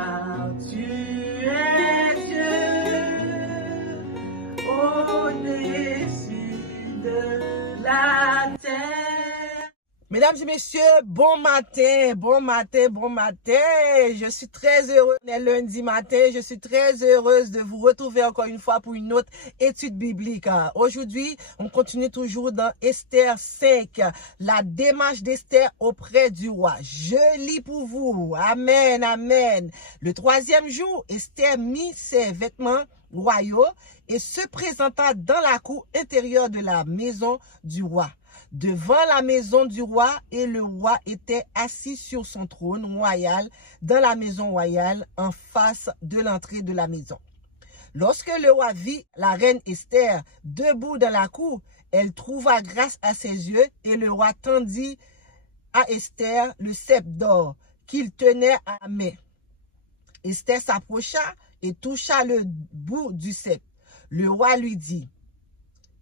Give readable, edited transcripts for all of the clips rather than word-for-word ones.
car tu es Dieu au-dessus de la terre. Mesdames et messieurs, bon matin, bon matin, bon matin. Je suis très heureuse, lundi matin, je suis très heureuse de vous retrouver encore une fois pour une autre étude biblique. Aujourd'hui, on continue toujours dans Esther 5, la démarche d'Esther auprès du roi. Je lis pour vous, amen, amen. Le 3e jour, Esther mit ses vêtements royaux et se présenta dans la cour intérieure de la maison du roi, devant la maison du roi, et le roi était assis sur son trône royal dans la maison royale en face de l'entrée de la maison. Lorsque le roi vit la reine Esther debout dans la cour, elle trouva grâce à ses yeux, et le roi tendit à Esther le sceptre d'or qu'il tenait à la main. Esther s'approcha et toucha le bout du sceptre. Le roi lui dit: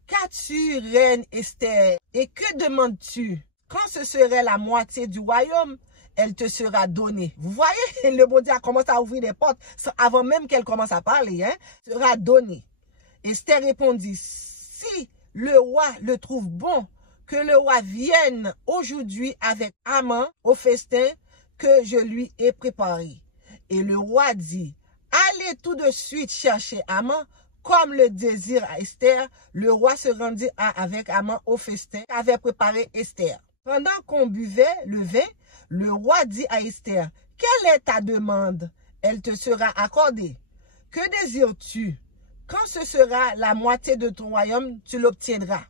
qu'as-tu, reine Esther, et que demandes-tu? Quand ce serait la moitié du royaume, elle te sera donnée. Vous voyez, le bon Dieu a commencé à ouvrir les portes avant même qu'elle commence à parler, sera donnée. Esther répondit: si le roi le trouve bon, que le roi vienne aujourd'hui avec Haman au festin que je lui ai préparé. Et le roi dit: allez tout de suite chercher Haman. Comme le désir à Esther, le roi se rendit avec Haman au festin qu'avait préparé Esther. Pendant qu'on buvait le vin, le roi dit à Esther: quelle est ta demande? Elle te sera accordée. Que désires-tu? Quand ce sera la moitié de ton royaume, tu l'obtiendras.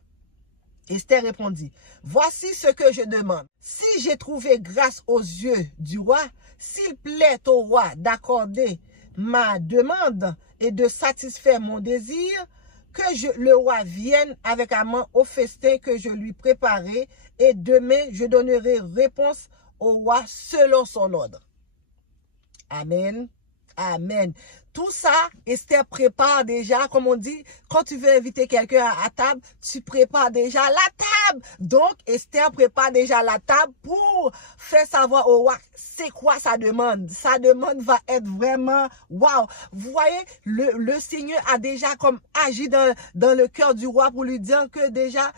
Esther répondit: voici ce que je demande. Si j'ai trouvé grâce aux yeux du roi, s'il plaît au roi d'accorder ma demande et de satisfaire mon désir, que le roi vienne avec Haman au festin que je lui préparai, et demain je donnerai réponse au roi selon son ordre. Amen. Amen. Tout ça, Esther prépare déjà, comme on dit, quand tu veux inviter quelqu'un à table, tu prépares déjà la table. Donc, Esther prépare déjà la table pour faire savoir au roi c'est quoi sa demande. Sa demande va être vraiment waouh. Vous voyez, le Seigneur a déjà comme agi dans le cœur du roi pour lui dire que déjà,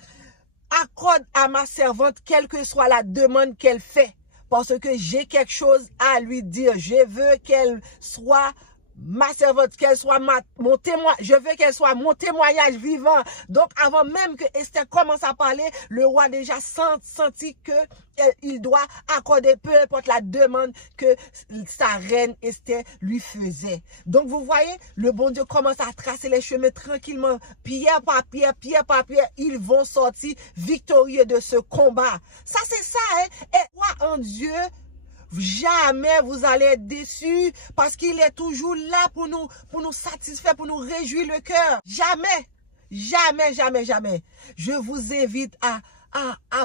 accorde à ma servante quelle que soit la demande qu'elle fait, parce que j'ai quelque chose à lui dire. Je veux qu'elle soit ma servante, qu'elle soit mon témoin. Je veux qu'elle soit mon témoignage vivant. Donc, avant même que Esther commence à parler, le roi déjà senti que il doit accorder peu importe la demande que sa reine Esther lui faisait. Donc, vous voyez, le bon Dieu commence à tracer les chemins tranquillement, pierre par pierre, ils vont sortir victorieux de ce combat. Ça, c'est ça, Et crois en Dieu, jamais vous allez être déçus, parce qu'il est toujours là pour nous satisfaire, pour nous réjouir le cœur. Jamais, jamais, jamais, jamais. Je vous invite à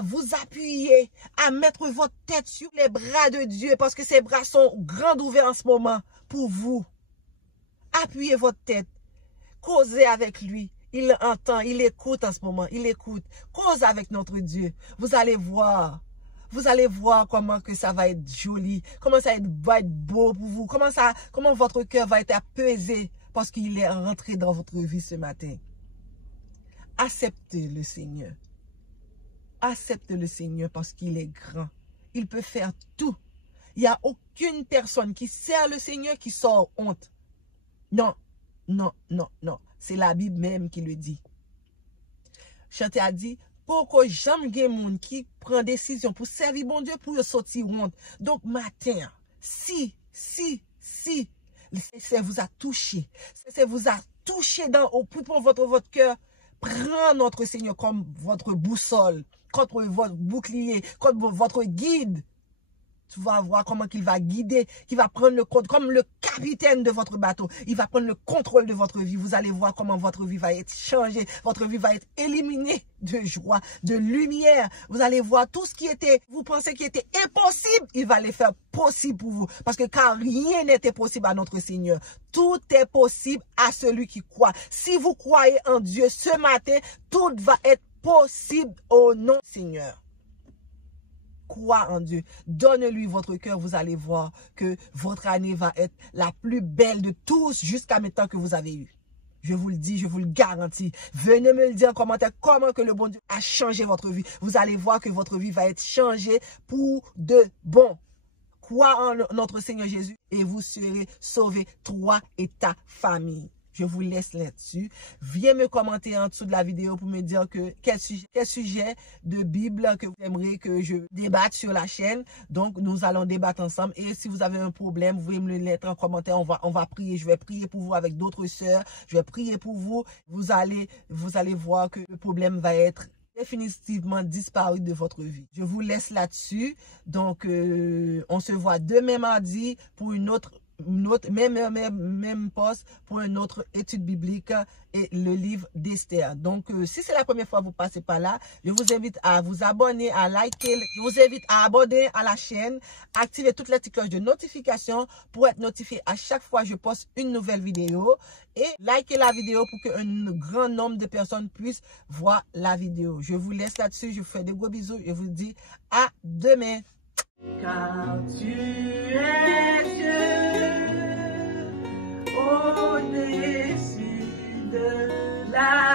vous appuyer, à mettre votre tête sur les bras de Dieu, parce que ses bras sont grands ouverts en ce moment pour vous. Appuyez votre tête, causez avec lui. Il entend, il écoute en ce moment, il écoute. Cause avec notre Dieu. Vous allez voir. Vous allez voir comment que ça va être joli, comment ça va être beau pour vous, comment votre cœur va être apaisé parce qu'il est rentré dans votre vie ce matin. Acceptez le Seigneur. Acceptez le Seigneur parce qu'il est grand. Il peut faire tout. Il n'y a aucune personne qui sert le Seigneur qui sort honte. Non, non, non, non. C'est la Bible même qui le dit. Chanté a dit: pourquoi jamais gen moun qui prend décision pour servir bon Dieu pour sortir honte. Donc matin, si ça vous a touché, ça vous a touché au plus profond votre cœur, prends notre Seigneur comme votre boussole, comme votre bouclier, comme votre guide. Tu vas voir comment il va guider, qu'il va prendre le contrôle, comme le capitaine de votre bateau. Il va prendre le contrôle de votre vie. Vous allez voir comment votre vie va être changée. Votre vie va être éliminée de joie, de lumière. Vous allez voir tout ce qui était, vous pensez qui était impossible, il va les faire possible pour vous. Parce que car rien n'était possible à notre Seigneur. Tout est possible à celui qui croit. Si vous croyez en Dieu ce matin, tout va être possible au nom du Seigneur. Crois en Dieu. Donne-lui votre cœur. Vous allez voir que votre année va être la plus belle de tous jusqu'à maintenant que vous avez eu. Je vous le dis, je vous le garantis. Venez me le dire en commentaire comment que le bon Dieu a changé votre vie. Vous allez voir que votre vie va être changée pour de bon. Crois en notre Seigneur Jésus et vous serez sauvés, toi et ta famille. Je vous laisse là-dessus. Viens me commenter en dessous de la vidéo pour me dire quel sujet de Bible que vous aimeriez que je débatte sur la chaîne. Donc, nous allons débattre ensemble. Et si vous avez un problème, vous pouvez me le mettre en commentaire. On va prier. Je vais prier pour vous avec d'autres sœurs. Je vais prier pour vous. Vous allez voir que le problème va être définitivement disparu de votre vie. Je vous laisse là-dessus. Donc, on se voit demain mardi pour une autre même poste pour une autre étude biblique et le livre d'Esther. Donc, si c'est la première fois que vous passez par là, je vous invite à vous abonner, à liker. Je vous invite à abonner à la chaîne, activer toutes les petites cloches de notification pour être notifié à chaque fois que je poste une nouvelle vidéo et liker la vidéo pour qu'un grand nombre de personnes puissent voir la vidéo. Je vous laisse là-dessus. Je vous fais des gros bisous et vous dis à demain. Car tu es Dieu au-dessus de la